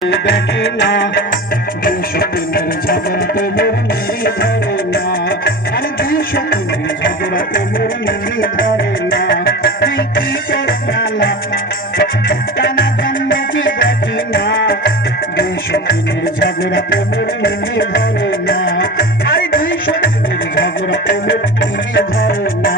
দেখে না দুইশো তিনের ঝগড়াতে মোর মিলি ধরে না আরে দুইশো তিনের ঝগড়াতে মোর মিলি ধরে না তুই কি তোর খেলা টানা জন্মকে দেখি না দুইশো তিনের ঝগড়াতে মোর মিলি ধরে না আরে দুইশো তিনের ঝগড়াতে মোর মিলি ধরে না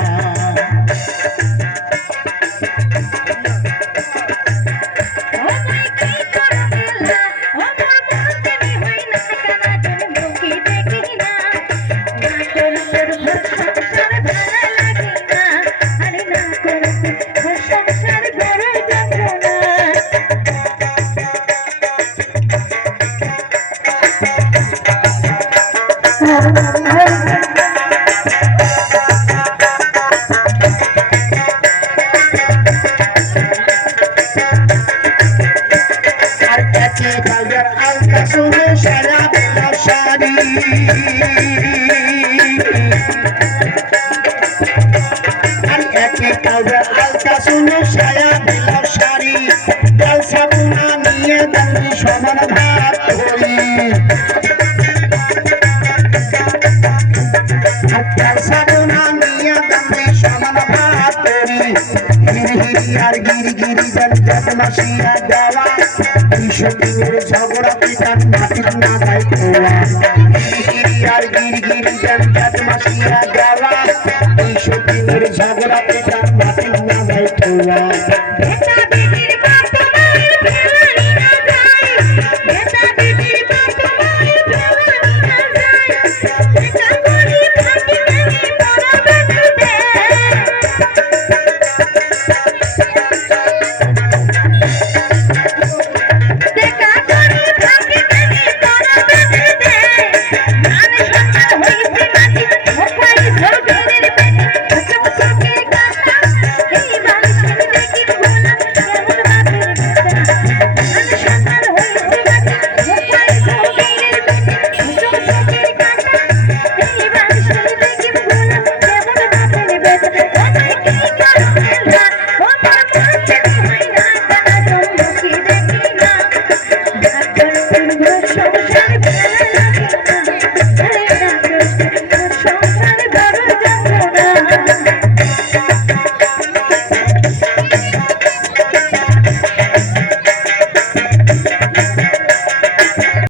সমান ভাত করি সাবনা নিয়ে দামে সমান ভাত করি হিরি আর গিরি গিরি জল মাসিয়া দেওয়া দুইশো তিনের ঝগড়া পিটান মাটির না গাই খোয়া হিরি আর গিরি গিরি জল মাসিয়া দেওয়া